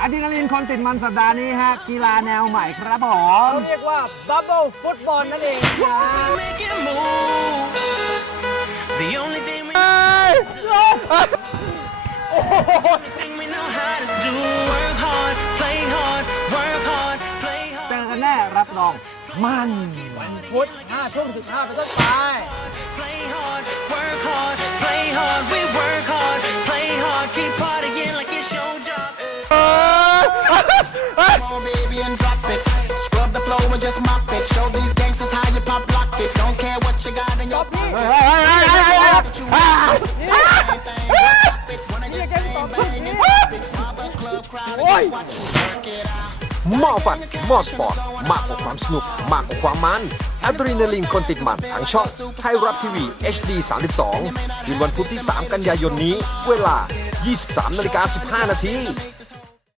อะดรีนาลีนคอนเทนต์มันสัปดาห์นี้ฮะกีฬาแนวใหม่ครับผมเรียกว่าบับเบิลฟุตบอลนั่นเองครับเจอกันแน่รับรองมันฟุตห้าช่วงสุดท้ายไปต้นไป baby, and drop it. Scrub the floor and just mop it. Show these gangsters how you pop b lock it. Don't care what you got in your pocket. มอฟันมอสปอร์ตมากกว่าความสนุกมากกว่าความมันอะดรีนาลีนคนติดมันทั้งช่องไทยรัฐทีวี HD 32ยืนวันพุธที่ 3 กันยายนนี้ เวลา 23นาฬิกา15 นาที